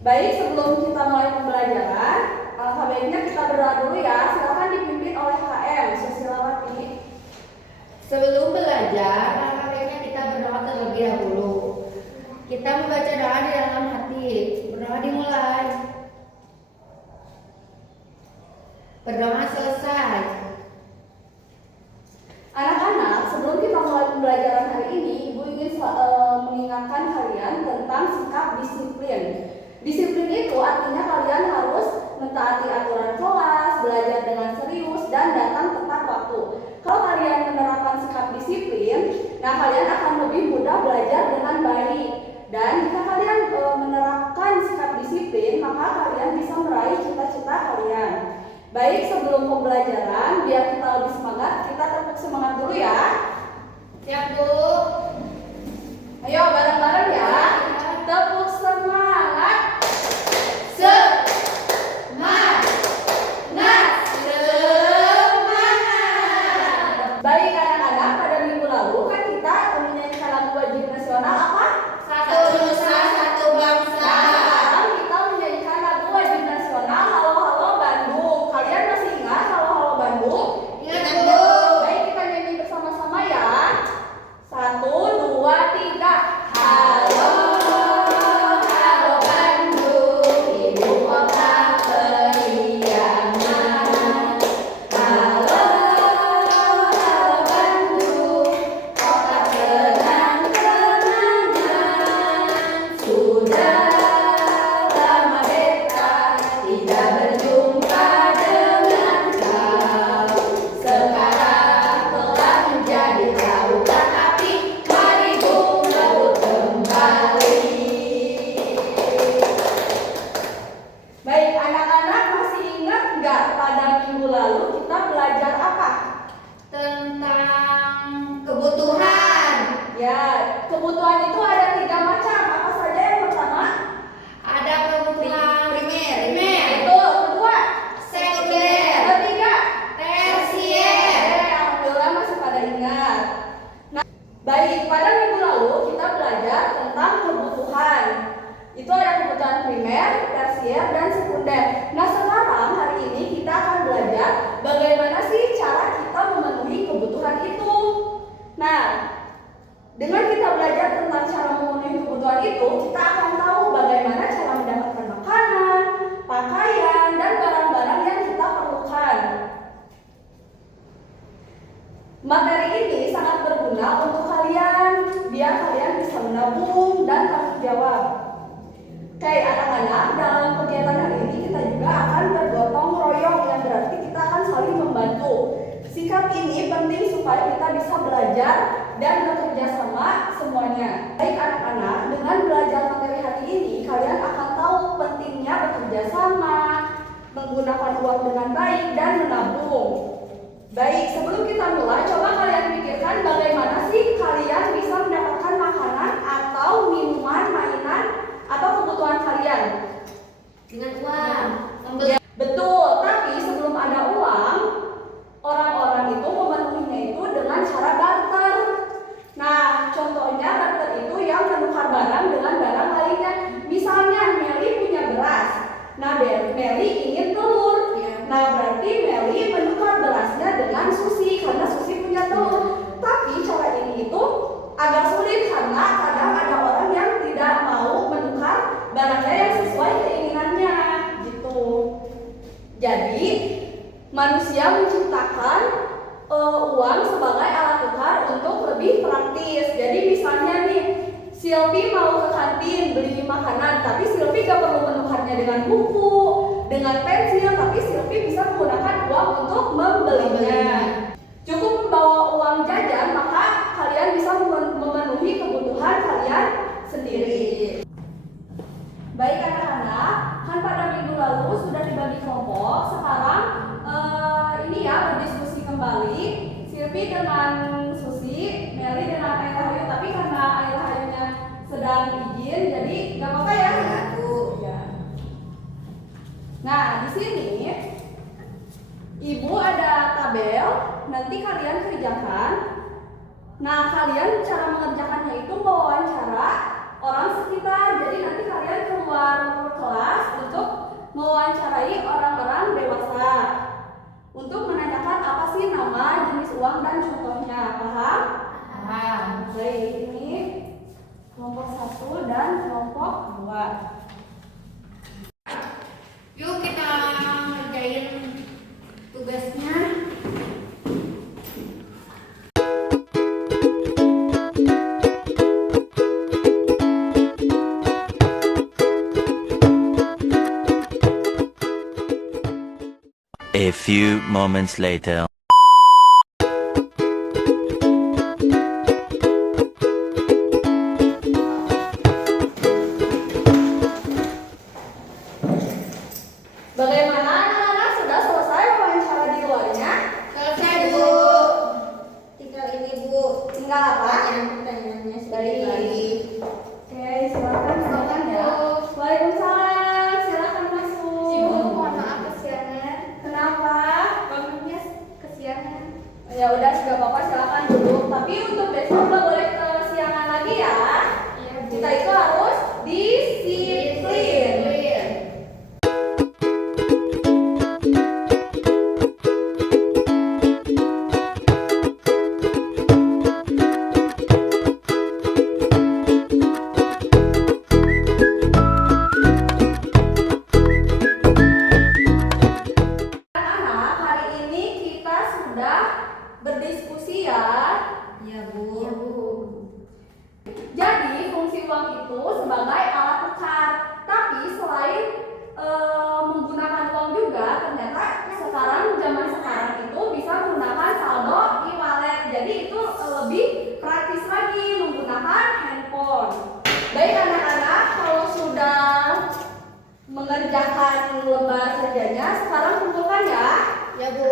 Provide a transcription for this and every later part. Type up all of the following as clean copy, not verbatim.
Baik, sebelum kita mulai pembelajaran, alangkah baiknya kita berdoa dulu ya. Silakan dipimpin oleh KM Susilawati. Sebelum belajar, alangkah baiknya kita berdoa terlebih dahulu. Kita membaca doa di dalam hati. Berdoa dimulai. Berdoa selesai. Anak-anak, sebelum kita mulai pembelajaran hari ini, Ibu ingin mengingatkan kalian tentang sikap disiplin. Disiplin itu artinya kalian harus mentaati aturan kelas, belajar dengan serius, dan datang tepat waktu. Kalau kalian menerapkan sikap disiplin, nah kalian akan lebih mudah belajar dengan baik. Dan jika kalian menerapkan sikap disiplin, maka kalian bisa meraih cita-cita kalian. Baik, sebelum pembelajaran, biar kita lebih semangat, kita tepuk semangat dulu ya. Siap, Bu. Ayo bareng-bareng ya. Tepuk semangat. Semangat. Baik anak-anak, pada minggu lalu kan kita menyanyikan lagu wajib nasional apa? Satu nusa, satu bangsa. Sekarang kita menyanyikan lagu wajib nasional Halo Halo Bandung. Kalian masih ingat Halo Halo Bandung? Ingat, Bu. Baik, kita nyanyi bersama-sama ya. 1, 2, 3. Halo Halo Bandung, ibu kota periangan. Halo Halo Bandung, kota kenang-kenangan. Sudah lama beta tidak berjumpa dengan kau. Sekarang telah menjadi lautan api, mari berebut kembali. Baik, anak-anak masih ingat nggak pada minggu lalu kita belajar apa? Tentang kebutuhan. Ya, kebutuhan itu ada 3 macam. Apa saja yang pertama? Ada kebutuhan primer. Betul. Kedua? Sekunder. Ketiga? Tersier. Alhamdulillah masih pada ingat. Nah, baik, pada minggu lalu kita belajar tentang kebutuhan. Itu ada kebutuhan primer, tersier, dan sekunder. Nah, sekarang hari ini kita akan belajar bagaimana sih cara kita memenuhi kebutuhan itu. Nah, dengan kita belajar tentang cara memenuhi kebutuhan itu, kita akan tahu bagaimana cara mendapatkan makanan, pakaian, dan barang-barang yang kita perlukan. Materi ini sangat berguna untuk kalian, biar kalian bisa menabung dan tanggung jawab. Oke, anak-anak, dalam kegiatan hari ini kita juga akan bergotong royong, yang berarti kita akan saling membantu. Sikap ini penting supaya kita bisa belajar dan bekerja sama semuanya. Baik anak-anak, dengan belajar materi hari ini, kalian akan tahu pentingnya bekerja sama, menggunakan uang dengan baik, dan menabung. Baik, sebelum kita mulai, coba kalian pikirkan bagaimana sih kalian bisa mendapatkan makanan atau minuman, mainan, atau kebutuhan kalian? Dengan uang. Betul, tapi sebelum ada uang, orang-orang itu memenuhinya itu dengan cara barter. Nah, contohnya barter itu yang menukar barang dengan barang lainnya. Misalnya Meli punya beras, nah Meli ingin telur. Nah, berarti Meli menukar berasnya dengan Susi karena Susi punya telur. Tapi cara ini itu agak sulit karena kadang ada orang yang tidak mau menukar barangnya yang sesuai keinginannya gitu. Jadi manusia menciptakan uang sebagai alat tukar untuk lebih praktis. Jadi misalnya nih, Silvi mau ke kantin beli makanan, tapi Silvi gak perlu menukarnya dengan buku, dengan pensil, tapi Silvi bisa menggunakan uang untuk membelinya. Cukup membawa uang jajan, maka kalian bisa memenuhi kebutuhan kalian sendiri. Baik anak-anak, kan pada minggu lalu sudah dibagi kelompok. Sekarang ini ya berdiskusi kembali. Silvi dengan Susi, Meli dengan Ayla Hayu. Tapi karena Ayla Hayunya sedang izin, jadi nggak apa-apa ya. Ya. Nah di sini Ibu ada tabel. Nanti kalian kerjakan. Nah kalian cara mengerjakannya itu mewawancara orang sekitar. Jadi nanti kalian keluar kelas bagi orang-orang dewasa untuk menanyakan apa sih nama, jenis uang, dan contohnya. Paham? Paham. Baik, ini kelompok 1 dan kelompok 2. Yuk kita ngerjain tugasnya. A few moments later. Bagaimana anak-anak, sudah selesai wawancara di luarnya? Selesai, Bu. Tinggal ini Bu, Tinggal apa? pertanyaannya sedikit Baik. lagi. Oke, silakan ya. Waalaikumsalam, silakan masuk. Ibu, mohon maaf kesiangan. Kenapa? Bangunnya kesiangan. Ya udah, sudah Bapak silakan duduk. Tapi untuk besok nggak boleh kesiangan lagi ya. Iya Bu. Kita itu harus disiplin. Anak-anak, hari ini kita sudah berdiskusi ya. Iya Bu. Jadi fungsi uang itu sebagai alat tukar. Tapi selain menggunakan uang juga, ternyata zaman sekarang itu bisa menggunakan saldo e-wallet. Jadi itu lebih praktis lagi menggunakan handphone. Baik anak-anak, kalau sudah mengerjakan lembar kerjanya, sekarang kumpulkan ya. Ya Bu.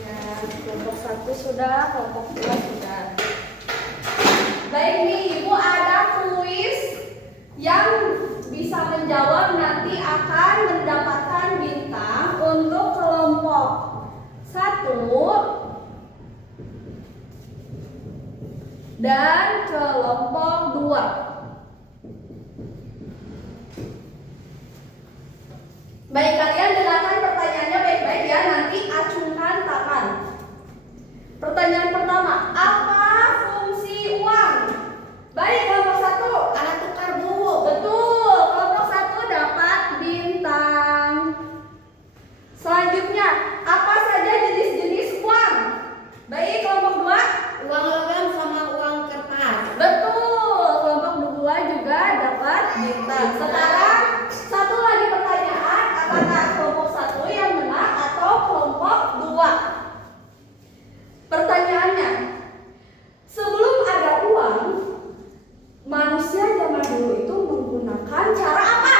Ya, kelompok 1 sudah, kelompok 2 sudah. Baik nih, Ibu ada kuis yang bisa menjawab nanti akan mendapatkan bintang untuk kelompok 1 dan kelompok 2. Baik, kalian dengarkan pertanyaannya baik-baik ya, nanti acungkan tangan. Pertanyaan pertama, apa fungsi uang? Baik, kelompok 1. Alat tukar Bu. Betul, kelompok 1 dapat bintang. Selanjutnya, apa saja jenis-jenis uang? Baik, kelompok 2. Uang logam sama uang kertas. Betul, kelompok 2 juga dapat bintang. Sekarang satu lagi pertanyaan, apakah kelompok 1 yang menang atau kelompok 2? Pertanyaannya, sebelum ada uang, manusia zaman dulu itu menggunakan cara apa?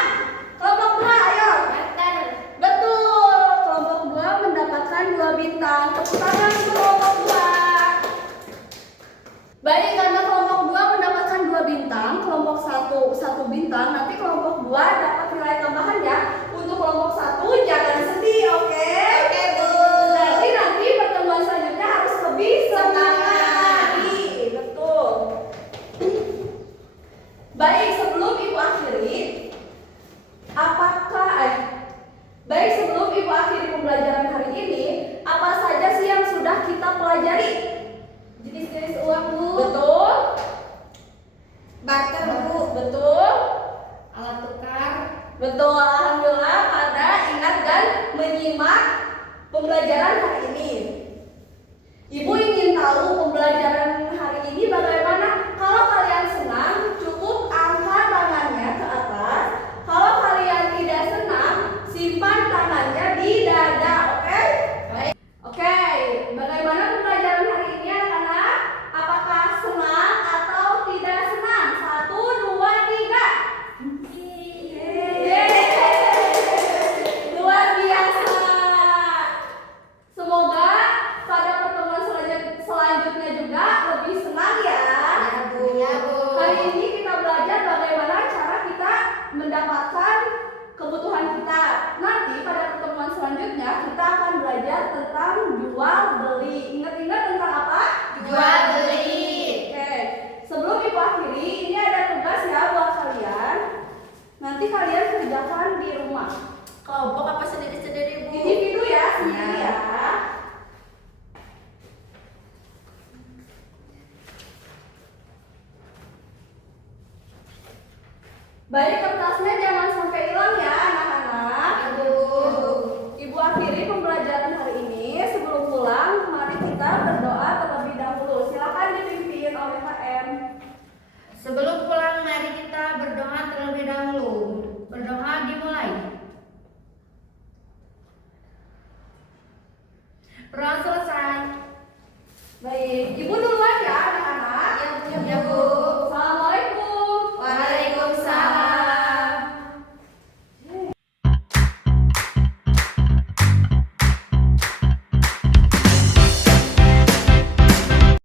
Kelompok 2, ayo. Barter. Betul, kelompok 2 mendapatkan 2 bintang. Tepuk tangan untuk kelompok 2. Baik, karena kelompok 2 mendapatkan 2 bintang, kelompok 1 bintang, nanti kelompok 2 dapat nilai tambahan ya. Untuk kelompok 1 jangan sedih, oke? Oke Bu. Nanti pertemuan selanjutnya harus lebih semangat. Betul. Baik, sebelum Ibu akhiri, sebelum Ibu akhiri pembelajaran hari ini, apa saja sih yang sudah kita pelajari? Jenis-jenis uang Bu. Betul? Barter Bu. Betul? Alat tukar. Betul, alhamdulillah pada ingat dan menyimak pembelajaran hari ini. Ibu ingin tahu pembelajaran hari ini bagaimana? Kalau kalian senang, cukup angkat tangannya ke atas. Kalau kalian tidak senang, simpan tangannya di dada, oke? Baik. Oke, bagaimana pembelajaran hari ini anak-anak? Apakah senang atau tidak senang? 1, 2, 3. Luar biasa. Semoga pada pertemuan selanjutnya juga lebih senang ya. Ya Bu. Ya Bu. Hari ini kita belajar bagaimana cara kita mendapatkan kebutuhan kita. Nanti pada pertemuan selanjutnya kita akan belajar tentang jual beli. Balik kertasnya jangan sampai hilang ya anak-anak. Bu.